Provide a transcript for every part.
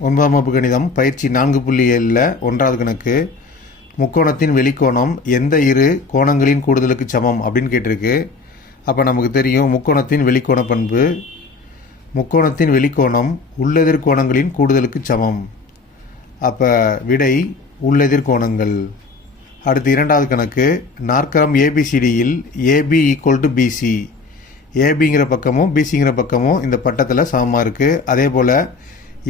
9ஆம் வகுப்பு கணிதம் பயிற்சி 4.7 1வது கணக்கு. முக்கோணத்தின் வெளிக்கோணம் எந்த இரு கோணங்களின் கூடுதலுக்கு சமம் அப்படின்னு கேட்டிருக்கு. அப்போ நமக்கு தெரியும் முக்கோணத்தின் வெளிக்கோண பண்பு. முக்கோணத்தின் வெளிக்கோணம் உள்ளெதிர் கோணங்களின் கூடுதலுக்கு சமம். அப்போ விடை உள்ளெதிர் கோணங்கள். அடுத்து 2வது கணக்கு. நாற்கரம் ஏபிசிடியில் ஏபி = பிசி. ஏபிங்கிற பக்கமும் பிசிங்கிற பக்கமும் இந்த பட்டத்தில் சமமாக இருக்குது. அதே போல்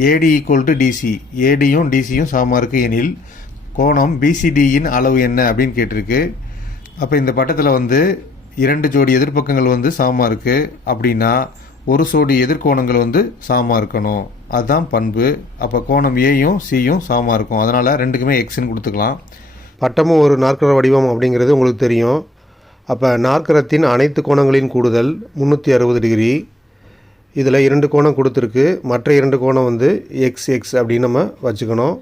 ஏடி = டிசி. ஏடியும் டிசியும் சமமாக இருக்குது எனில் கோணம் பிசிடியின் அளவு என்ன அப்படின்னு கேட்டிருக்கு. அப்போ இந்த பட்டத்தில் இரண்டு ஜோடி எதிர்பக்கங்கள் சமமாக இருக்குது அப்படின்னா ஒரு ஜோடி எதிர்கோணங்கள் சமமாக இருக்கணும். அதுதான் பண்பு. அப்போ கோணம் ஏயும் சியும் சமமாக இருக்கும். அதனால் ரெண்டுக்குமே எக்ஸ்ன்னு கொடுத்துக்கலாம். பட்டமும் ஒரு நாற்கர வடிவம் அப்படிங்கிறது உங்களுக்கு தெரியும். அப்போ நாற்கரத்தின் அனைத்து கோணங்களின் கூடுதல் 360 டிகிரி. இதில் 2 கோணம் கொடுத்துருக்கு. மற்ற 2 கோணம் எக்ஸ் எக்ஸ் அப்படின்னு நம்ம வச்சுக்கணும்.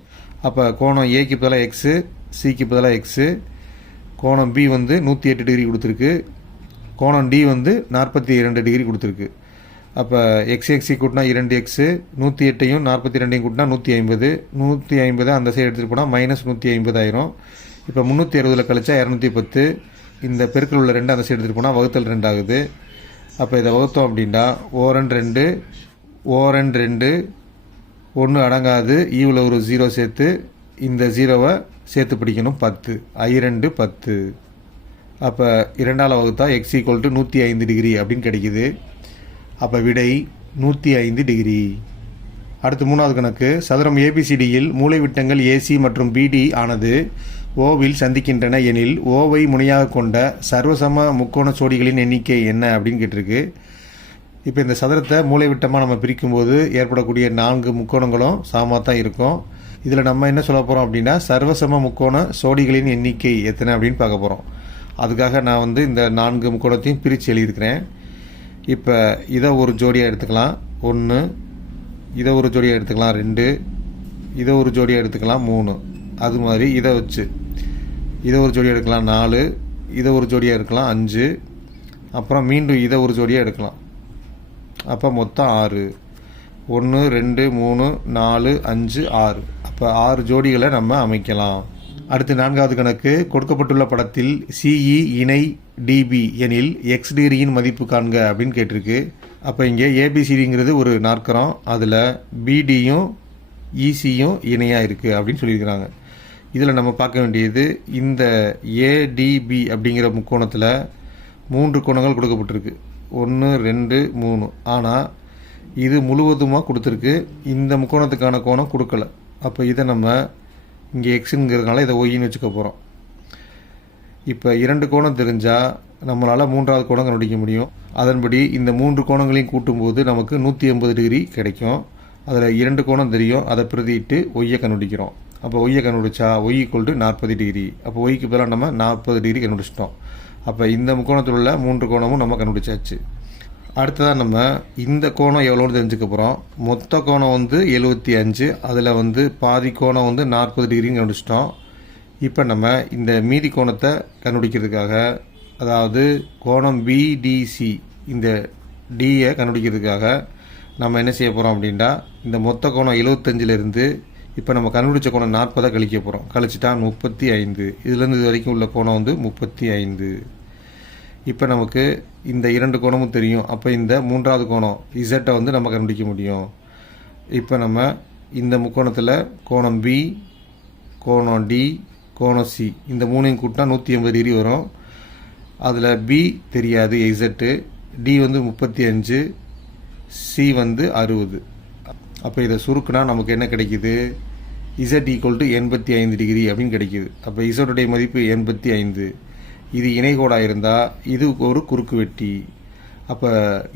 அப்போ கோணம் ஏக்கு பதிலாக எக்ஸு, சிக்கு பதிலாக எக்ஸு. கோணம் பி 108 டிகிரி கொடுத்துருக்கு. கோணம் டி 42 டிகிரி கொடுத்துருக்கு. அப்போ எக்ஸ் எக்ஸி கூட்டினா 2 எக்ஸு, 108ஐயும் 42ஐயும் கூட்டினா 150. 150 அந்த சைடு எடுத்துகிட்டு போனால் -150 ஆயிரும். இப்போ 360 கழிச்சா 210. இந்த பெருக்கில் உள்ள 2 அந்த சைடு எடுத்துகிட்டு போனால் வகுத்தல் 2 ஆகுது. அப்போ இதை வகுத்தோம் அப்படின்னா ஓரன் 2 ஓரன் 2 1 அடங்காது. ஈவில் ஒரு 0 சேர்த்து இந்த 0வை சேர்த்து பிடிக்கணும் 10. I2 10. அப்போ 2ஆல் வகுத்தா x = 105 டிகிரி அப்படின்னு கிடைக்குது. அப்போ விடை 105 டிகிரி. அடுத்து 3வது கணக்கு. சதுரம் ஏபிசிடியில் மூலைவிட்டங்கள் ஏசி மற்றும் பிடி ஆனது ஓவில் சந்திக்கின்றன எனில் ஓவை முனையாக கொண்ட சர்வசம முக்கோண சோடிகளின் எண்ணிக்கை என்ன அப்படின்னு கேட்டிருக்கு. இப்போ இந்த சதுரத்தை மூலைவிட்டமாக நம்ம பிரிக்கும்போது ஏற்படக்கூடிய 4 முக்கோணங்களும் சமமாக தான் இருக்கும். இதில் நம்ம என்ன சொல்ல போகிறோம் அப்படின்னா சர்வசம முக்கோண சோடிகளின் எண்ணிக்கை எத்தனை அப்படின்னு பார்க்க போகிறோம். அதுக்காக நான் இந்த 4 முக்கோணத்தையும் பிரித்து எழுதியிருக்கிறேன். இப்போ இதை ஒரு ஜோடியாக எடுத்துக்கலாம் 1, இதை ஒரு ஜோடியாக எடுத்துக்கலாம் 2, இதை ஒரு ஜோடியாக எடுத்துக்கலாம் 3. அது மாதிரி இதை வச்சு இதை ஒரு ஜோடியாக எடுக்கலாம் 4, இதை ஒரு ஜோடியாக எடுக்கலாம் 5, அப்புறம் மீண்டும் இதை ஒரு ஜோடியாக எடுக்கலாம். அப்போ மொத்தம் 6. 1 2 3 4 5 6. அப்போ 6 ஜோடிகளை நம்ம அமைக்கலாம். அடுத்து 4வது கணக்கு. கொடுக்கப்பட்டுள்ள படத்தில் சிஇ இணை டிபி எனில் எக்ஸ் டிகிரியின் மதிப்பு காண்க அப்படின்னு கேட்டிருக்கு. அப்போ இங்கே ஏபிசிடிங்கிறது ஒரு நாற்கரம். அதில் பிடியும் இசியும் இணையாக இருக்குது அப்படின்னு சொல்லியிருக்கிறாங்க. இதில் நம்ம பார்க்க வேண்டியது இந்த ஏடிபி அப்படிங்கிற முக்கோணத்தில் 3 கோணங்கள் கொடுக்கப்பட்டிருக்கு. 1 2 3. ஆனால் இது முழுவதுமாக கொடுத்துருக்கு. இந்த முக்கோணத்துக்கான கோணம் கொடுக்கல. அப்போ இதை நம்ம இங்கே எக்ஸுங்கிறதுனால இதை ஒய்ன்னு வச்சுக்க போகிறோம். இப்போ 2 கோணம் தெரிஞ்சால் நம்மளால் 3வது கோணம் கண்டுபிடிக்க முடியும். அதன்படி இந்த 3 கோணங்களையும் கூட்டும்போது நமக்கு 180 டிகிரி கிடைக்கும். அதில் 2 கோணம் தெரியும். அதை பிரதிட்டு ஒய்யை கண்டுபிடிக்கிறோம். அப்போ ஒய்யை கண்டுபிடிச்சா ஒய் = 40 டிகிரி. அப்போ ஒய்க்கு பதிலாக நம்ம 40 டிகிரி கண்டுபிடிச்சிட்டோம். அப்போ இந்த முக்கோணத்தில் உள்ள 3 கோணமும் நம்ம கண்டுபிடிச்சாச்சு. அடுத்ததாக நம்ம இந்த கோணம் எவ்வளோன்னு தெரிஞ்சுக்க போகிறோம். மொத்த கோணம் 75. அதில் பாதி கோணம் 40 டிகிரின்னு கண்டுபிடிச்சிட்டோம். இப்போ நம்ம இந்த மீதி கோணத்தை கண்டுபிடிக்கிறதுக்காக, அதாவது கோணம் பிடிசி இந்த டியை கண்டுபிடிக்கிறதுக்காக நம்ம என்ன செய்ய போகிறோம் அப்படின்னா இந்த மொத்த கோணம் 75லேருந்து இப்போ நம்ம கண்டுபிடிச்ச கோணம் 40 கழிக்க போகிறோம். கழிச்சிட்டா 35. இதுலேருந்து இது வரைக்கும் உள்ள கோணம் 35. இப்போ நமக்கு இந்த 2 கோணமும் தெரியும். அப்போ இந்த 3வது கோணம் இசட்டை நம்ம கண்டுபிடிக்க முடியும். இப்போ நம்ம இந்த முக்கோணத்தில் கோணம் பி, கோணம் டி, கோணம் சி இந்த 3ஐயும் கூட்டினா 180 டிகிரி வரும். அதில் பி தெரியாது இசட்டு, டி 35, சி 60. அப்போ இதை சுருக்குனா நமக்கு என்ன கிடைக்குது? இசட் = 85 டிகிரி அப்படின்னு கிடைக்குது. அப்போ இசட்டுடைய மதிப்பு 85. இது இணைகோடாக இருந்தால் இது ஒரு குறுக்கு வெட்டி. அப்போ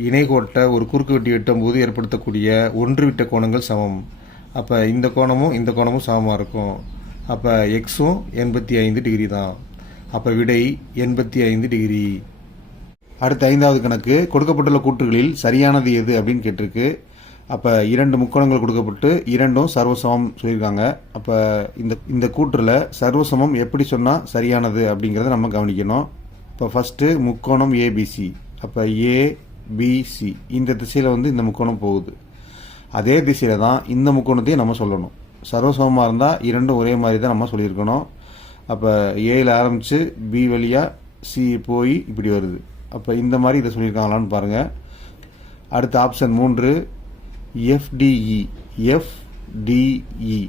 இணைகோட்டை ஒரு குறுக்கு வெட்டி வெட்டும்போது ஏற்படுத்தக்கூடிய ஒன்றுவிட்ட கோணங்கள் சமம். அப்போ இந்த கோணமும் இந்த கோணமும் சமமாக இருக்கும். அப்போ எக்ஸும் 85 டிகிரி தான். அப்போ விடை 85 டிகிரி. அடுத்த 5வது கணக்கு. கொடுக்கப்பட்டுள்ள கூற்றுகளில் சரியானது எது அப்படின்னு கேட்டிருக்கு. அப்போ 2 முக்கோணங்கள் கொடுக்கப்பட்டு 2ம் சர்வசமம் சொல்லியிருக்காங்க. அப்போ இந்த கூற்றில் சர்வசமம் எப்படி சொன்னால் சரியானது அப்படிங்கிறத நம்ம கவனிக்கணும். இப்போ ஃபஸ்ட்டு முக்கோணம் ஏபிசி. அப்போ ஏபிசி இந்த திசையில் இந்த முக்கோணம் போகுது. அதே திசையில் தான் இந்த முக்கோணத்தையும் நம்ம சொல்லணும். சர்வசமமாக இருந்தால் இரண்டும் ஒரே மாதிரி தான் நம்ம சொல்லியிருக்கணும். அப்போ ஏயில் ஆரம்பித்து பி வழியாக சி போய் இப்படி வருது. அப்போ இந்த மாதிரி இதை சொல்லியிருக்காங்களான்னு பாருங்கள். அடுத்த ஆப்ஷன் 3 எஃப்டிஇ, எஃப்டிஇ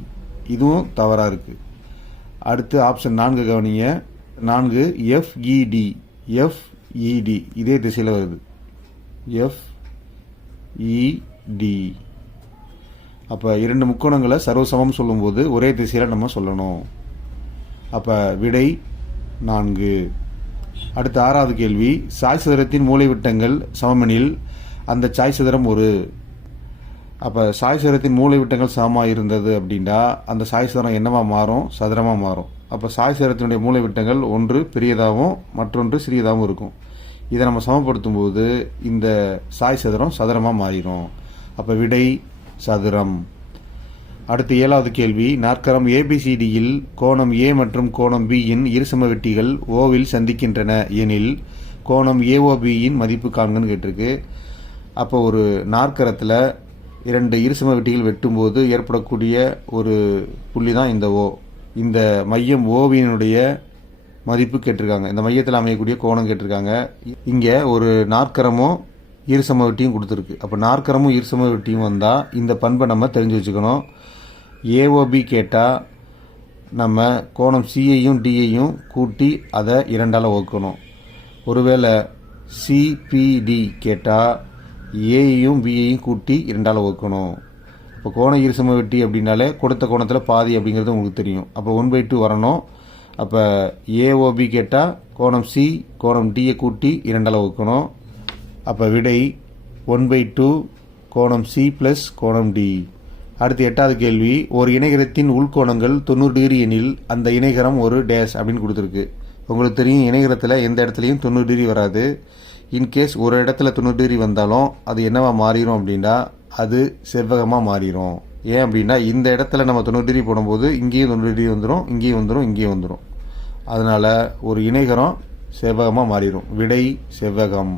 இதுவும் தவறாக இருக்குது. அடுத்து ஆப்ஷன் 4 கவனிங்க. 4 எஃப்இடி, எஃப்இடி இதே திசையில் வருது. எஃப்இடி. அப்போ இரண்டு முக்கோணங்களை சர்வசமம் சொல்லும்போது ஒரே திசையில் நம்ம சொல்லணும். அப்போ விடை 4. அடுத்த 6வது கேள்வி. சாய் சதுரத்தின் மூலைவிட்டங்கள் சமமெனில் அந்த சாய் சதுரம் ஒரு. அப்போ சாய் சதுரத்தின் மூலைவிட்டங்கள் சமமாக இருந்தது அப்படின்னா அந்த சாய் சதுரம் என்னவா மாறும்? சதுரமாக மாறும். அப்போ சாய் சதுரத்தினுடைய மூலைவிட்டங்கள் ஒன்று பெரியதாகவும் மற்றொன்று சிறியதாகவும் இருக்கும். இதை நம்ம சமப்படுத்தும் போது இந்த சாய் சதுரம் சதுரமாக மாறிடும். அப்போ விடை சதுரம். அடுத்து 7வது கேள்வி. நாற்கரம் ஏபிசிடியில் கோணம் ஏ மற்றும் கோணம் பியின் இருசம வெட்டிகள் ஓவில் சந்திக்கின்றன எனில் கோணம் ஏஓபியின் மதிப்பு காண்கன்னு கேட்டிருக்கு. அப்போ ஒரு நாற்கரத்தில் இரண்டு இருசம வெட்டிகள் வெட்டும்போது ஏற்படக்கூடிய ஒரு புள்ளி தான் இந்த ஓ. இந்த மையம் ஓவியினுடைய மதிப்பு கேட்டிருக்காங்க. இந்த மையத்தில் அமையக்கூடிய கோணம் கேட்டிருக்காங்க. இங்கே ஒரு நாற்கரமும் இருசம வெட்டியும் கொடுத்துருக்கு. அப்போ நாற்கரமும் இருசம வெட்டியும் வந்தால் இந்த பண்பை நம்ம தெரிஞ்சு வச்சுக்கணும். ஏஓபி கேட்டால் நம்ம கோணம் சியையும் டியையும் கூட்டி அதை 2ஆல் வகுக்கணும். ஒருவேளை சிபிடி கேட்டால் ஏயையும் பியையும் கூட்டி 2ஆல் வகுக்கணும். இப்போ கோண இருசம வெட்டி அப்படின்னாலே கொடுத்த கோணத்தில் பாதி அப்படிங்கிறது உங்களுக்கு தெரியும். அப்போ 1/2 வரணும். அப்போ ஏஓபி கேட்டால் கோணம் சி கோணம் டியை கூட்டி 2ஆல் வகுக்கணும். அப்போ விடை 1/2 கோணம் சி ப்ளஸ் கோணம் டி. அடுத்து 8வது கேள்வி. ஒரு இணைகரத்தின் உள்கோணங்கள் 90 டிகிரி எனில் அந்த இணைகரம் ஒரு டேஷ் அப்படின்னு கொடுத்துருக்கு. உங்களுக்கு தெரியும் இணைகரத்தில் எந்த இடத்துலையும் 90 டிகிரி வராது. இன்கேஸ் ஒரு இடத்துல 90 டிகிரி வந்தாலும் அது என்னவா மாறிடும் அப்படின்னா அது செவ்வகமாக மாறிடும். ஏன் அப்படின்னா இந்த இடத்துல நம்ம 90 டிகிரி போடும்போது இங்கேயும் 90 டிகிரி வந்துடும், இங்கேயும் வந்துடும், இங்கேயும் வந்துடும். அதனால் ஒரு இணைகரம் செவ்வகமாக மாறிடும். விடை செவ்வகம்.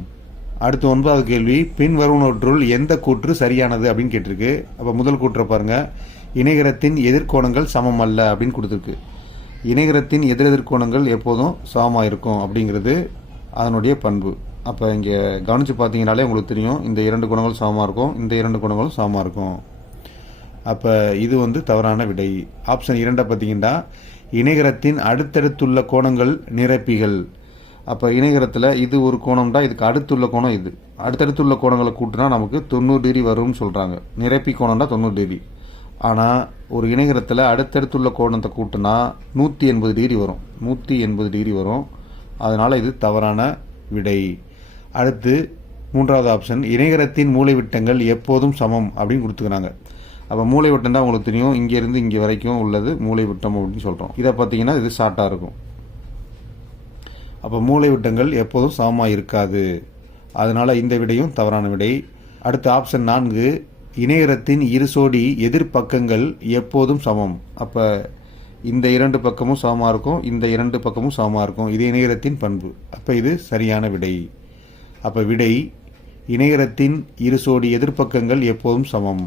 அடுத்து 9வது கேள்வி. பின் வருவனவற்றுள் எந்த கூற்று சரியானது அப்படின்னு கேட்டிருக்கு. அப்போ முதல் கூற்றை பாருங்கள். இணைகரத்தின் எதிர்கோணங்கள் சமம் அல்ல அப்படின்னு கொடுத்துருக்கு. இணைகரத்தின் எதிரெதிர்கோணங்கள் எப்போதும் சமமாக இருக்கும் அப்படிங்கிறது அதனுடைய பண்பு. அப்போ இங்கே கவனித்து பார்த்தீங்கனாலே உங்களுக்கு தெரியும் இந்த 2 கோணங்களும் சமமாக இருக்கும், இந்த 2 கோணங்களும் சமமாக இருக்கும். அப்போ இது தவறான விடை. ஆப்ஷன் 2 பார்த்தீங்கன்னா இணைகரத்தின் அடுத்தடுத்துள்ள கோணங்கள் நிரப்பிகள். அப்போ இணைகரத்தில் இது ஒரு கோணம்டா, இதுக்கு அடுத்துள்ள கோணம் இது. அடுத்தடுத்துள்ள கோணங்களை கூட்டினா நமக்கு 90 டிகிரி வரும்னு சொல்கிறாங்க. நிரப்பி கோணம்டா 90 டிகிரி. ஆனால் ஒரு இணைகரத்தில் அடுத்தடுத்துள்ள கோணத்தை கூட்டினா 180 டிகிரி வரும். 180 டிகிரி வரும். அதனால் இது தவறான விடை. அடுத்து 3வது ஆப்ஷன். இணைகரத்தின் மூலைவிட்டங்கள் எப்போதும் சமம் அப்படின்னு கொடுத்துக்கிறாங்க. அப்போ மூலைவிட்டம் தான் உங்களுக்கு தெரியும், இங்கேருந்து இங்கே வரைக்கும் உள்ளது மூலைவிட்டம் அப்படின்னு சொல்கிறோம். இதை பார்த்தீங்கன்னா இது ஷார்ட்டாக இருக்கும். அப்போ மூலைவிட்டங்கள் எப்போதும் சமமாக இருக்காது. அதனால் இந்த விடையும் தவறான விடை. அடுத்து ஆப்ஷன் 4. இணைகரத்தின் இருசோடி எதிர்பக்கங்கள் எப்போதும் சமம். அப்போ இந்த 2 பக்கமும் சமமாக இருக்கும், இந்த 2 பக்கமும் சமமாக இருக்கும். இது இணைகரத்தின் பண்பு. அப்போ இது சரியான விடை. அப்போ விடை இணைகரத்தின் இருசோடி எதிர்பக்கங்கள் எப்போதும் சமம்.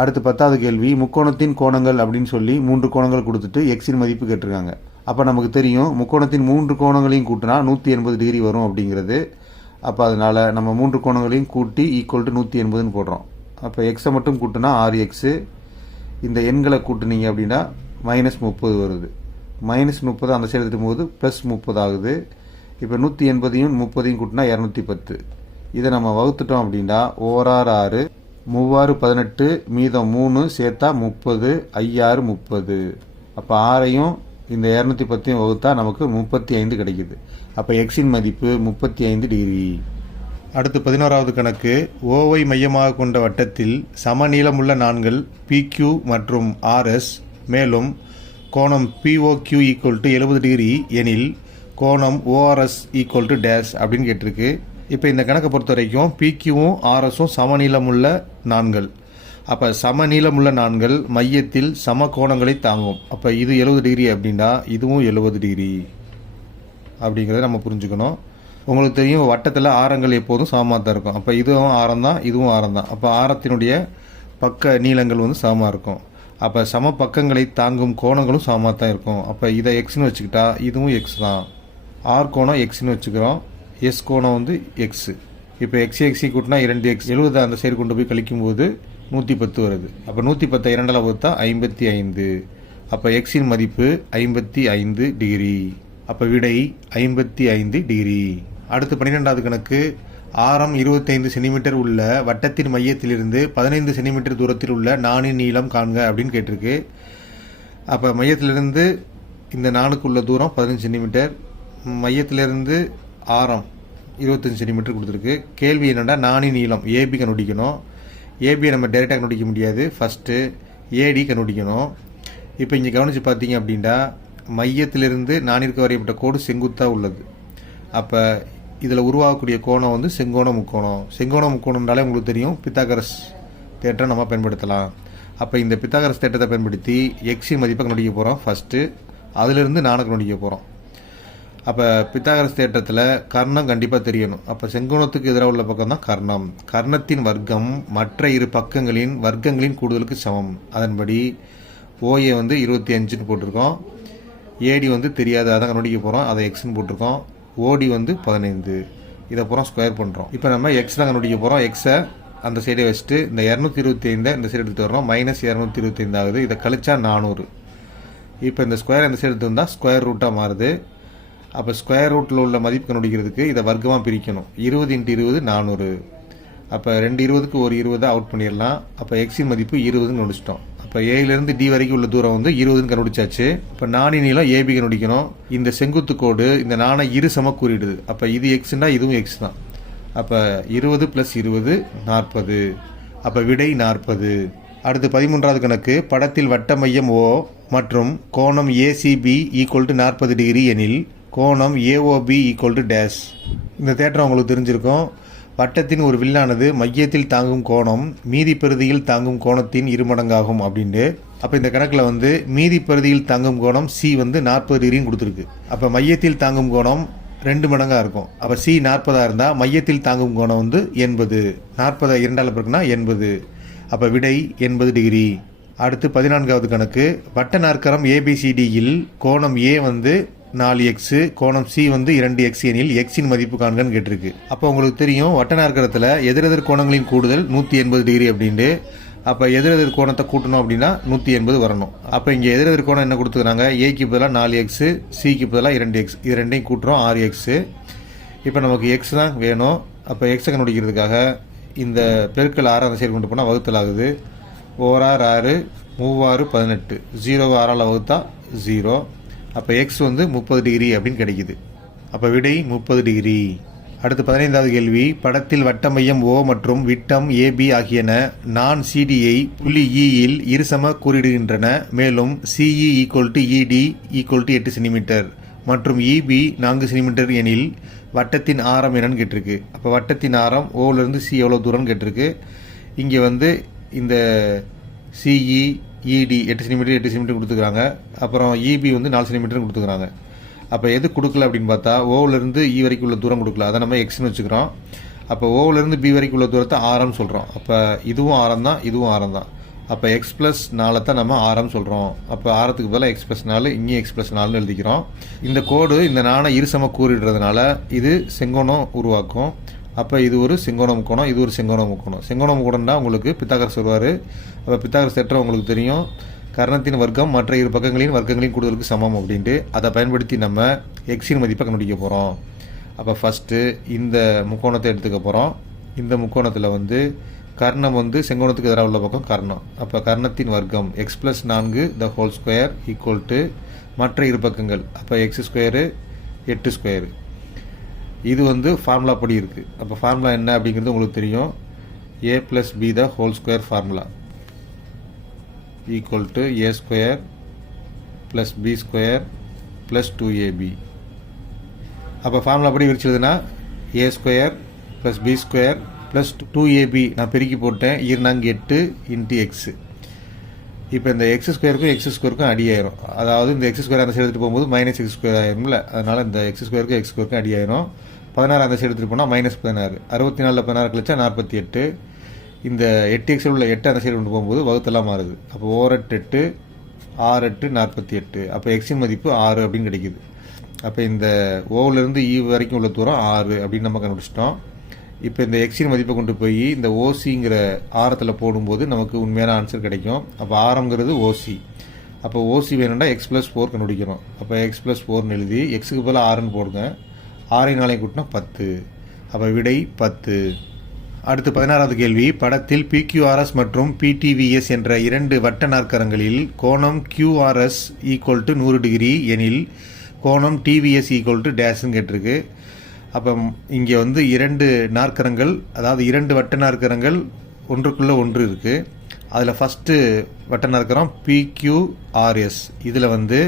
அடுத்து 10வது கேள்வி. முக்கோணத்தின் கோணங்கள் அப்படின்னு சொல்லி 3 கோணங்கள் கொடுத்துட்டு எக்ஸின் மதிப்பு கேட்டிருக்காங்க. அப்போ நமக்கு தெரியும் முக்கோணத்தின் 3 கோணங்களையும் கூட்டினா 180 டிகிரி வரும் அப்படிங்கிறது. அப்போ அதனால் நம்ம 3 கோணங்களையும் கூட்டி ஈக்குவல் டு 180ன்னு போடுறோம். அப்போ எக்ஸை மட்டும் கூட்டினா 6x. இந்த எண்களை கூட்டினீங்க அப்படின்னா -30 வருது. -30 அந்த சைடு எடுத்தும் போது +30 ஆகுது. இப்போ 180யும் 30யும் கூட்டினா 210. இதை நம்ம வகுத்துட்டோம் அப்படின்னா 1×6 3×6 18 மீதம் 3 சேர்த்தா 30 5×6 30. அப்போ 6ஐயும் இந்த 210ஐயும் வகுத்தா நமக்கு 35 கிடைக்குது. அப்போ எக்ஸின் மதிப்பு 35 டிகிரி. அடுத்து 11வது கணக்கு. ஓவை மையமாக கொண்ட வட்டத்தில் சம நீளமுள்ள நாண்கள் PQ மற்றும் RS. மேலும் கோணம் POQ = 70 டிகிரி எனில் கோணம் ORS = டேஷ் அப்படின்னு கேட்டிருக்கு. இப்போ இந்த கணக்கை பொறுத்த வரைக்கும் PQவும் RSம் சமநீளமுள்ள நாண்கள். அப்போ சமநீளமுள்ள நாண்கள் மையத்தில் சம கோணங்களை தாங்கும். அப்போ இது 70 டிகிரி அப்படின்னா இதுவும் 70 டிகிரி அப்படிங்கிறத நம்ம புரிஞ்சுக்கணும். உங்களுக்கு தெரியும் வட்டத்தில் ஆரங்கள் எப்போதும் சமமாக தான் இருக்கும். அப்போ இதுவும் ஆரம் தான், இதுவும் ஆரம் தான். அப்போ ஆரத்தினுடைய பக்க நீளங்கள் வந்து சமமாக இருக்கும். அப்போ சம பக்கங்களை தாங்கும் கோணங்களும் சமமாக தான் இருக்கும். அப்போ இதை எக்ஸ்னு வச்சுக்கிட்டா இதுவும் எக்ஸ் தான். ஆர் கோணம் எக்ஸ்னு வச்சுக்கிறோம், எஸ் கோணம் வந்து எக்ஸு. இப்போ எக்ஸி கூட்டினா 2x, 70 அந்த சைடு கொண்டு போய் கழிக்கும்போது 110 வருது. அப்போ 110 2ஆல் வகுத்தா 55. அப்போ எக்ஸின் மதிப்பு 55 டிகிரி. அப்போ விடை 55 டிகிரி. அடுத்து 12வது கணக்கு. ஆரம் 25 சென்டிமீட்டர் உள்ள வட்டத்தின் மையத்திலிருந்து 15 சென்டிமீட்டர் தூரத்தில் உள்ள நாணின் நீளம் காண்க அப்படின்னு கேட்டிருக்கு. அப்போ மையத்திலிருந்து இந்த நாணுக்குள்ள தூரம் 15 சென்டிமீட்டர், மையத்திலிருந்து ஆரம் 25 சென்டிமீட்டர் கொடுத்துருக்கு. கேள்வி என்னென்னா நாணின் நீளம் ஏபி கண்டுபிடிக்கணும். ஏபியை நம்ம டைரெக்டாக கண்டுபிடிக்க முடியாது, ஃபஸ்ட்டு ஏடி கண்டுபிடிக்கணும். இப்போ இங்கே கவனித்து பார்த்தீங்க அப்படின்னா மையத்திலிருந்து நாணிற்கு வரையப்பட்ட கோடு செங்குத்தாக உள்ளது. அப்போ இதில் உருவாகக்கூடிய கோணம் வந்து செங்கோண முக்கோணம். செங்கோண முக்கோணம்னாலே உங்களுக்கு தெரியும், பித்தாகரஸ் தேற்றம் நம்ம பயன்படுத்தலாம். அப்போ இந்த பித்தாகரஸ் தேற்றத்தை பயன்படுத்தி எக்ஸின் மதிப்பை கண்டுபிடிக்க போகிறோம் ஃபஸ்ட்டு, அதிலிருந்து நாணை கண்டுபிடிக்க போகிறோம். அப்போ பித்தாகரஸ் தேற்றத்தில் கர்ணம் கண்டிப்பாக தெரியணும். அப்போ செங்கோணத்துக்கு எதிராக உள்ள பக்கம் தான் கர்ணம். கர்ணத்தின் வர்க்கம் மற்ற இரு பக்கங்களின் வர்க்கங்களின் கூடுதலுக்கு சமம். அதன்படி ஓஏ வந்து 25ன்னு போட்டிருக்கோம், ஏடி வந்து தெரியாது அதான் கண்டுபிடிக்க போகிறோம், அதை எக்ஸ்ன்னு போட்டிருக்கோம். ஓடி வந்து 15. இதை பூரா ஸ்கொயர் பண்ணுறோம். இப்போ நம்ம எக்ஸ் தான் கண்டுபிடிக்க போகிறோம். எக்ஸை அந்த சைடை வச்சுட்டு இந்த 225 இந்த சைடு எடுத்து வரோம், -225 ஆகுது. இதை கழிச்சா 400. இப்போ இந்த ஸ்கொயர் அந்த சைடு எடுத்து வந்தால் ஸ்கொயர் ரூட்டாக மாறுது. அப்போ ஸ்கொயர் ரூட்டில் உள்ள மதிப்பு கண்டுபிடிக்கிறதுக்கு இதை வர்க்கமாக பிரிக்கணும். 20 × 20 400. அப்போ 2 20க்கு ஒரு 20 அவுட் பண்ணிடலாம். அப்போ எக்ஸின் மதிப்பு 20ன்னு கண்டுபிடிச்சிட்டோம். அப்போ ஏலேருந்து டி வரைக்கும் உள்ள தூரம் வந்து 20ன்னு கண்டுபிடிச்சாச்சு. இப்போ நாணின் நீளம் ஏபி கண்டுபிடிக்கணும். இந்த செங்குத்து கோடு இந்த நாணை இரு சம கூறிடுது. அப்போ இது எக்ஸ்னா இதுவும் எக்ஸ் தான். அப்போ 20 + 20 40. அப்போ விடை 40. அடுத்து 13வது கணக்கு. படத்தில் வட்ட மையம் ஓ மற்றும் கோணம் ஏசிபி = 40 டிகிரி எனில் கோணம் ஏஓபி = டேஷ். இந்த தேற்றம் உங்களுக்கு தெரிஞ்சிருக்கும். வட்டத்தின் ஒரு வில்லானது மையத்தில் தாங்கும் கோணம் மீதி பகுதியில் தாங்கும் கோணத்தின் இருமடங்காகும் அப்படின்ட்டு. அப்போ இந்த கணக்கில் வந்து மீதி பகுதியில் தாங்கும் கோணம் சி வந்து 40 டிகிரின்னு கொடுத்துருக்கு. அப்போ மையத்தில் தாங்கும் கோணம் 2 மடங்காக இருக்கும். அப்போ சி 40 இருந்தால் மையத்தில் தாங்கும் கோணம் வந்து 80. 40 2ஆல் பெருக்குனா 80. அப்போ விடை 80 டிகிரி. அடுத்து 14வது கணக்கு. வட்ட நாற்கரம் ஏபிசிடியில் கோணம் ஏ வந்து 4x, கோணம் சி வந்து 2x எனில் எக்ஸின் மதிப்பு காண்கன்னு கேட்டிருக்கு. அப்போ உங்களுக்கு தெரியும் வட்ட நாற்கரத்தில் எதிரெதிர் கோணங்களின் கூடுதல் 180 டிகிரி அப்படின்ட்டு. அப்போ எதிரெதிர் கோணத்தை கூட்டணும் அப்படின்னா 180 வரணும். அப்போ இங்கே எதிரெதிர் கோணம் என்ன கொடுத்துக்கிறாங்க, ஏக்கு பதிலாக 4x, சிக்கு பதிலாக 2x, இது ரெண்டையும் கூட்டுறோம் 6x. இப்போ நமக்கு எக்ஸ் தான் வேணும். அப்போ எக்ஸை கண்டுபிடிக்கிறதுக்காக இந்த பெருக்கல் 6 அந்த சைடு கொண்டு போனால் வகுத்தல் ஆகுது. 1 6 6, 3 6 18, 0 6ஆல் வகுத்தா 0. அப்போ எக்ஸ் வந்து 30 டிகிரி அப்படின்னு கிடைக்குது. அப்போ விடை 30 டிகிரி. அடுத்து 15வது கேள்வி. படத்தில் வட்ட மையம் ஓ மற்றும் விட்டம் ஏபி ஆகியன நான் சிடியை புள்ளி இயில் இருசம கூறிடுகின்றன. மேலும் சிஇ = இடி = 8 சென்டிமீட்டர் மற்றும் இபி 4 சென்டிமீட்டர் எனில் வட்டத்தின் ஆரம் என்னன்னு கேட்டிருக்கு. அப்போ வட்டத்தின் ஆரம் ஓவிலிருந்து சி எவ்வளோ தூரம்னு கேட்டிருக்கு. இங்கே வந்து இந்த சிஇ இடி 8 சென்டிமீட்டர் கொடுத்துக்கிறாங்க. அப்புறம் இபி வந்து 4 சென்டிமீட்டர் கொடுத்துக்கிறாங்க. அப்போ எது கொடுக்கல அப்படின்னு பார்த்தா ஓவிலிருந்து இ வரைக்கும் உள்ள தூரம் கொடுக்கல, அதை நம்ம எக்ஸ்னு வச்சுக்கிறோம். அப்போ ஓவிலிருந்து பி வரைக்கும் உள்ள தூரத்தை ஆரம்னு சொல்கிறோம். அப்போ இதுவும் ஆரம் தான், இதுவும் ஆரம் தான். அப்போ எக்ஸ் + 4 தான் நம்ம ஆரம் சொல்கிறோம். அப்போ ஆரத்துக்கு பதிலாக எக்ஸ் + 4, இங்கேயும் எக்ஸ் + 4ன்னு எழுதிக்கிறோம். இந்த கோடு இந்த நாணை இருசம கூறிடுறதுனால இது செங்கோணம் உருவாக்கும். அப்போ இது ஒரு செங்கோண முக்கோணம், இது ஒரு செங்கோண முக்கோணம். செங்கோண முக்கோணம்னா உங்களுக்கு பித்தாகரஸ் வருவார். அப்போ பித்தாகரஸ் தேற்றம் உங்களுக்கு தெரியும், கர்ணத்தின் வர்க்கம் மற்ற இரு பக்கங்களின் வர்க்கங்களின் கூடுதலுக்கு சமம் அப்படின்ட்டு. அதை பயன்படுத்தி நம்ம எக்ஸின் மதிப்பை கண்டுபிடிக்க போகிறோம். அப்போ ஃபஸ்ட்டு இந்த முக்கோணத்தை எடுத்துக்க போகிறோம். இந்த முக்கோணத்தில் வந்து கர்ணம் வந்து செங்கோணத்துக்கு எதிராக உள்ள பக்கம் கர்ணம். அப்போ கர்ணத்தின் வர்க்கம் x + 4 த ஹோல் ஸ்கொயர் = மற்ற இரு பக்கங்கள். அப்போ x², 8². இது வந்து ஃபார்முலா படி இருக்குது. அப்போ ஃபார்முலா என்ன அப்படிங்கிறது உங்களுக்கு தெரியும். a + b the whole square formula = a² + b² + 2ab. அப்போ ஃபார்முலா படி விரிச்சதுன்னா a² + b² + 2ab நான் பெருக்கி போட்டேன். 8 × x. இப்போ இந்த x²க்கும் x²க்கும் அடி ஆயிரும். அதாவது இந்த x² அந்த சைடு எடுத்துகிட்டு போகும்போது -x² ஆயிரும்ல, அதனால் இந்த x²க்கும் x²க்கும் அடி ஆயிரும். 16 அந்த சைடு எடுத்துகிட்டு போனால் -16. 64 16 கழிச்சா 48. இந்த 8xல் உள்ள 8 அந்த சைடு கொண்டு போகும்போது வகுத்தெல்லாம் மாறுது. அப்போ ஓரெட்டு 8, 6 8 48. அப்போ எக்ஸின் மதிப்பு 6 அப்படின்னு கிடைக்குது. அப்போ இந்த ஓவிலேருந்து இ வரைக்கும் உள்ள தூரம் 6 அப்படின்னு நம்ம கண்டுபிடிச்சிட்டோம். இப்போ இந்த எக்ஸின் மதிப்பை கொண்டு போய் இந்த ஓசிங்கிற ஆரத்தில் போடும்போது நமக்கு உண்மையான ஆன்சர் கிடைக்கும். அப்போ ஆரங்கிறது ஓசி. அப்போ ஓசி வேணும்னா x+4 கண்டுபிடிக்கிறோம். அப்போ x+4ன்னு எழுதி எக்ஸுக்கு போல் 6ன்னு போடுங்க. 6 4 கூட்டினா 10. அப்போ விடை 10. அடுத்து 16வது கேள்வி. படத்தில் PQRS மற்றும் PTVS என்ற 2 வட்ட நாற்கரங்களில் கோணம் QRS = 100 டிகிரி எனில் கோணம் TVS = டேஷ்ன்னு கேட்டிருக்கு. அப்போ இங்கே வந்து 2 நாற்கரங்கள், அதாவது 2 வட்ட நாற்கரங்கள் ஒன்றுக்குள்ளே ஒன்று இருக்குது. அதில் ஃபஸ்ட்டு வட்ட நாற்கரம் PQRS. இதில் வந்து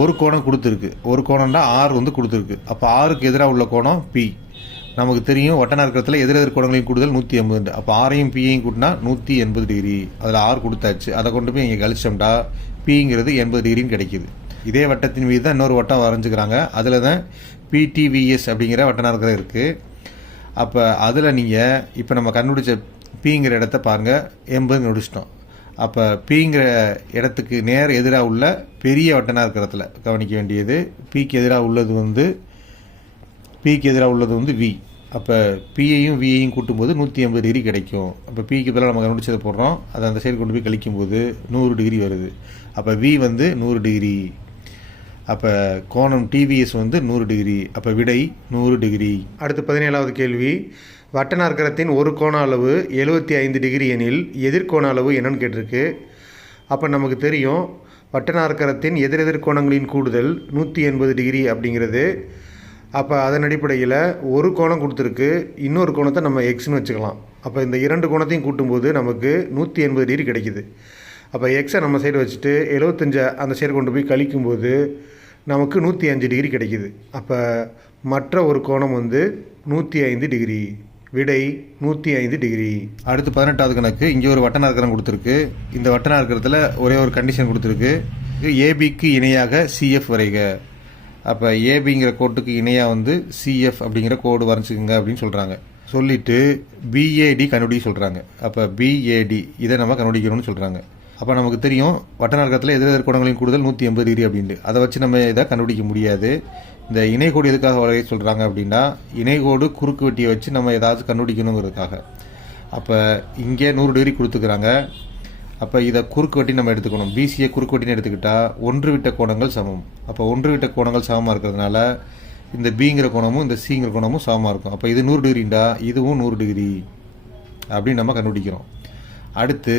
ஒரு கோணம் கொடுத்துருக்கு. ஒரு கோணம்னா R வந்து கொடுத்துருக்கு. அப்போ ஆருக்கு எதிராக உள்ள கோணம் P. நமக்கு தெரியும் வட்ட நாற்கரத்தில் எதிரெதிர் கோணங்களையும் கூடுதல் 180. அப்போ ஆரையும் பியையும் கூட்டினா 180 டிகிரி. அதில் ஆர் கொடுத்தாச்சு. அதை கொண்டு போய் இங்கே கழிச்சோம்டா பிங்கிறது 80 டிகிரின்னு கிடைக்கிது. இதே வட்டத்தின் மீது தான் இன்னொரு வட்டம் வரைஞ்சிக்கிறாங்க. அதில் தான் PTVS அப்படிங்கிற வட்ட நாற்கரம் இருக்குது. அப்போ அதில் நீங்கள் இப்போ நம்ம கண்டுபிடிச்ச பிங்கிற இடத்த பாருங்கள், 80 கண்டுபிடிச்சிட்டோம். அப்போ பிங்கிற இடத்துக்கு நேர் எதிராக உள்ள பெரிய வட்ட நாற்கரத்தில் கவனிக்க வேண்டியது பிக்கு எதிராக உள்ளது வந்து வி. அப்போ பியையும் வியையும் கூட்டும்போது 180 டிகிரி கிடைக்கும். அப்போ பிக்கு பதிலாக நம்ம கண்டுபிடிச்சதை போடுறோம். அதை அந்த சைடு கொண்டு போய் கழிக்கும்போது 100 டிகிரி வருது. அப்போ வி வந்து 100 டிகிரி. அப்போ கோணம் டிவிஎஸ் வந்து 100 டிகிரி. அப்போ விடை 100 டிகிரி. அடுத்து 17வது கேள்வி. வட்ட நாற்கரத்தின் ஒரு கோண அளவு 75 டிகிரி எனில் எதிர்கோண அளவு என்னன்னு கேட்டிருக்கு. அப்போ நமக்கு தெரியும் வட்ட நாற்கரத்தின் எதிரெதிர் கோணங்களின் கூடுதல் 180 டிகிரி அப்படிங்கிறது. அப்போ அதன் அடிப்படையில் ஒரு கோணம் கொடுத்துருக்கு, இன்னொரு கோணத்தை நம்ம எக்ஸ்னு வச்சுக்கலாம். அப்போ இந்த 2 கோணத்தையும் கூட்டும்போது நமக்கு 180 டிகிரி கிடைக்கிது. அப்போ எக்ஸை நம்ம சைடு வச்சுட்டு 75 அந்த சைடு கொண்டு போய் கழிக்கும்போது நமக்கு 105 டிகிரி கிடைக்கிது. அப்போ மற்ற ஒரு கோணம் வந்து 105 டிகிரி. விடை 105 டிகிரி. அடுத்து 18வது கணக்கு. இங்கே ஒரு வட்ட நாற்கரம் கொடுத்துருக்கு. இந்த வட்ட நாற்கரத்தில் ஒரே ஒரு கண்டிஷன் கொடுத்துருக்கு. ஏபிக்கு இணையாக சிஎஃப் வரைக. அப்போ ஏபிங்கிற கோட்டுக்கு இணையாக வந்து சிஎஃப் அப்படிங்கிற கோடு வரைஞ்சிக்கோங்க அப்படின்னு சொல்கிறாங்க. சொல்லிவிட்டு பிஏடி கண்டுபிடிக்க சொல்கிறாங்க. அப்போ பிஏடி இதை நம்ம கண்டுபிடிக்கணும்னு சொல்கிறாங்க. அப்போ நமக்கு தெரியும் வட்ட நாற்கரத்தில் எதிரெதிர் கோணங்களின் கூடுதல் 180 டிகிரி அப்படின்ட்டு. அதை வச்சு நம்ம இதை கண்டுபிடிக்க முடியாது. இந்த இணைகோடு எதுக்காக வரைய சொல்கிறாங்க அப்படின்னா, இணைகோடு குறுக்கு வெட்டியை வச்சு நம்ம ஏதாவது கண்டுபிடிக்கணுங்கிறதுக்காக. அப்போ இங்கே 100 டிகிரி கொடுத்துக்கிறாங்க. அப்போ இதை குறுக்கு வெட்டி நம்ம எடுத்துக்கணும். பிசியை குறுக்கு வெட்டின்னு எடுத்துக்கிட்டால் ஒன்று விட்ட கோணங்கள் சமம். அப்போ ஒன்று விட்ட கோணங்கள் சமமாக இருக்கிறதுனால இந்த பிங்கிற கோணமும் இந்த சிங்கிற கோணமும் சமமாக இருக்கும். அப்போ இது 100 டிகிரிண்டா இதுவும் 100 டிகிரி அப்படின்னு நம்ம கண்டுபிடிக்கிறோம். அடுத்து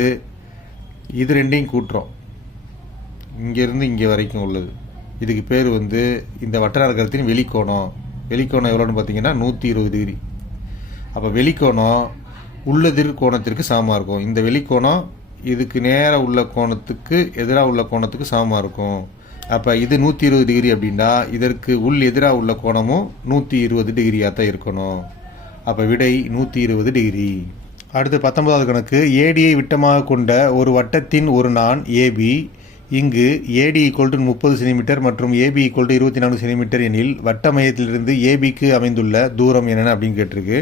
இது ரெண்டையும் கூட்டுறோம். இங்கேருந்து இங்கே வரைக்கும் உள்ளது. இதுக்கு பேர் வந்து இந்த வட்ட நாற்கரத்தின் வெளிக்கோணம். வெளிக்கோணம் எவ்வளோன்னு பார்த்தீங்கன்னா 120 டிகிரி. அப்போ வெளிக்கோணம் உள்ளெதிர் கோணத்திற்கு சமமாக இருக்கும். இந்த வெளிக்கோணம் இதுக்கு நேராக உள்ள கோணத்துக்கு எதிராக உள்ள கோணத்துக்கு சமமாக இருக்கும். அப்போ இது 120 டிகிரி அப்படின்னா இதற்கு உள் எதிராக உள்ள கோணமும் 120 டிகிரியாக தான் இருக்கணும். அப்போ விடை 120 டிகிரி. அடுத்து 19வது கணக்கு. ஏடியை விட்டமாக கொண்ட ஒரு வட்டத்தின் ஒரு நாண் ஏபி. இங்கு ஏடி = 30 சென்டிமீட்டர் மற்றும் ஏபி = 24 சென்டிமீட்டர் எனில் வட்ட மையத்திலிருந்து ஏபிக்கு அமைந்துள்ள தூரம் என்னென்ன அப்படின்னு கேட்டிருக்கு.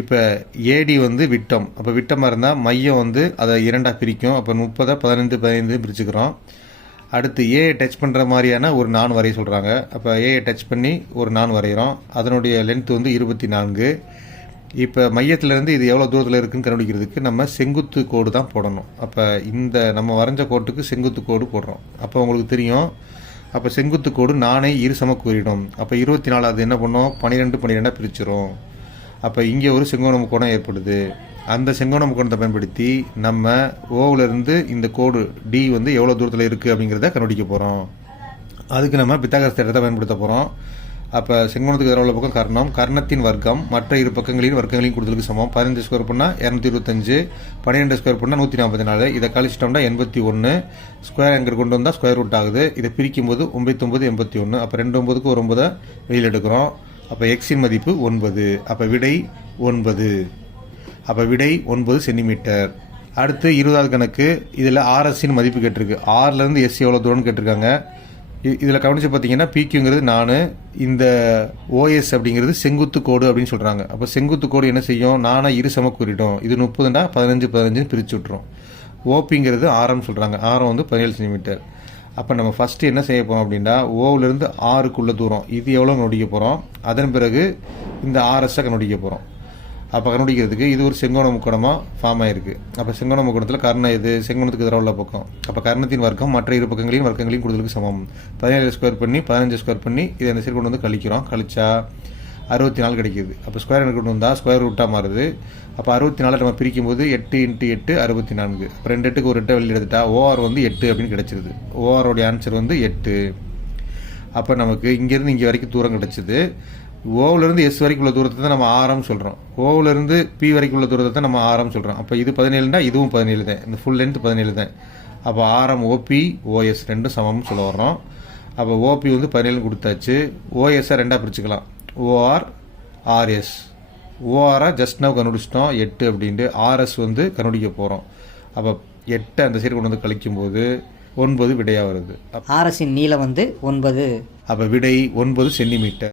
இப்போ ஏடி வந்து விட்டம். அப்போ விட்டமாக இருந்தால் மையம் வந்து அதை 2ஆக பிரிக்கும். அப்போ 30 15 15 பிரிச்சுக்கிறோம். அடுத்து ஏயை டச் பண்ணுற மாதிரியான ஒரு நாண் வரைய சொல்கிறாங்க. அப்போ ஏயை டச் பண்ணி ஒரு நாண் வரைகிறோம். அதனுடைய லென்த் வந்து 24. இப்போ மையத்திலேருந்து இது எவ்வளோ தூரத்தில் இருக்குதுன்னு கண்டுபிடிக்கிறதுக்கு நம்ம செங்குத்து கோடு தான் போடணும். அப்போ இந்த நம்ம வரைஞ்ச கோட்டுக்கு செங்குத்து கோடு போடுறோம். அப்போ உங்களுக்கு தெரியும். அப்போ செங்குத்து கோடு நாணை இரு சமக்கூறிடும். அப்போ 24 அது என்ன பண்ணோம் 12 12 பிரிச்சிரும். அப்போ இங்கே ஒரு செங்கோண முக்கோணம் ஏற்படுது. அந்த செங்கோண முக்கோணத்தை பயன்படுத்தி நம்ம ஓவிலேருந்து இந்த கோடு டி வந்து எவ்வளோ தூரத்தில் இருக்குது அப்படிங்கிறத கண்டுபிடிக்க போகிறோம். அதுக்கு நம்ம பித்தாகரஸ் தேற்றத்தை பயன்படுத்த போகிறோம். அப்போ செங்கோணத்துக்கு எதிராக உள்ள பக்கம் கர்ணம். கர்ணத்தின் வர்க்கம் மற்ற இரு பக்கங்களின் வர்க்கங்களின் கூடுதலுக்கு சமம். 15 ஸ்கொயர் பண்ணால் 225, 12 ஸ்கொயர் பண்ணால் 144. இதை கழிச்சிட்டோம்னா 81. ஸ்கொயர் அங்கே கொண்டு வந்தால் ஸ்கொயர் ரூட் ஆகுது. இதை பிரிக்கும் போது 99 81. அப்போ 2 9க்கு ஒரு 9 வெளியில் எடுக்கிறோம். அப்போ எக்ஸின் மதிப்பு 9. அப்போ விடை 9. அப்போ விடை 9 சென்டிமீட்டர். அடுத்து 20வது கணக்கு. இதில் ஆர்எஸ்ஸின் மதிப்பு கேட்டிருக்கு. ஆர்லேருந்து எஸ் எவ்வளோ தூரம்னு கேட்டிருக்காங்க. இதில் கவனித்து பார்த்தீங்கன்னா பிக்யூங்கிறது நான், இந்த ஓஎஸ் அப்படிங்கிறது செங்குத்து கோடு அப்படின்னு சொல்கிறாங்க. அப்போ செங்குத்து கோடு என்ன செய்யும், நானாக இரு சமக்கூறிடும். இது 30ண்டா 15 15 பிரித்து விட்ரும். ஓபிங்கிறது ஆரம் சொல்கிறாங்க. ஆரம் வந்து 17 சென்டிமீட்டர். அப்போ நம்ம ஃபஸ்ட்டு என்ன செய்ய போகிறோம் அப்படின்னா, ஓவிலேருந்து ஆறுக்குள்ள தூரம் இது எவ்வளோ கண்டுபிடிக்க போகிறோம். அதன் பிறகு இந்த ஆர்எஸ்ஸை கண்டுபிடிக்க போகிறோம். அப்போ கண்டுபிடிக்கிறதுக்கு இது ஒரு செங்கோண முக்கோணமாக ஃபார்ம் ஆயிருக்கு. அப்போ செங்கோண முக்கோணத்தில் கர்ணம் இது செங்கோணத்துக்கு எதிராக உள்ள பக்கம். அப்போ கர்ணத்தின் வர்க்கம் மற்ற இரு பக்கங்களையும் வர்க்கங்களையும் கூடுதலுக்கு சமம். 17 ஸ்கொயர் பண்ணி 15 ஸ்கொயர் பண்ணி இதை இந்த சைடு கொண்டு வந்து கழிக்கிறோம். கழிச்சா 64 கிடைக்கிது. அப்போ ஸ்கொயர் கொண்டு வந்தால் ஸ்கொயர் ரூட்டாக மாறுது. அப்போ 64 நம்ம பிரிக்கும் போது 8 × 8 64. அப்போ 2 8க்கு ஒரு 8 வெளியில் எடுத்துட்டா ஓஆர் வந்து 8 அப்படின்னு கிடச்சிருது. ஓஆரோடைய ஆன்சர் வந்து 8. அப்போ நமக்கு இங்கேருந்து இங்கே வரைக்கும் தூரம் கிடச்சிது. ஓவிலேருந்து எஸ் வரைக்கும் உள்ள தூரத்தை தான் நம்ம ஆரம் சொல்கிறோம். ஓவிலேருந்து பி வரைக்கும் உள்ள தூரத்தை தான் நம்ம ஆரம் சொல்கிறோம். அப்போ இது 17னா இதுவும் 17 தான். இந்த ஃபுல் லென்த் 17 தான். அப்போ ஆரம் ஓபி ஓஎஸ் ரெண்டும் சமம்னு சொல்ல வர்றோம். அப்போ ஓபி வந்து 17 கொடுத்தாச்சு. ஓஎஸ்ஸை ரெண்டாக பிரிச்சுக்கலாம். OR RS. ஓஆராக ஜஸ்ட் நவ் கண்டுபிடிச்சிட்டோம் 8 அப்படின்ட்டு. ஆர்எஸ் வந்து கண்டுபிடிக்க போகிறோம். அப்போ 8 அந்த சைடு கொண்டு வந்து கழிக்கும்போது 9 விடையாக வருது. ஆர்எஸின் நீளம் வந்து 9. அப்போ விடை 9 சென்டிமீட்டர்.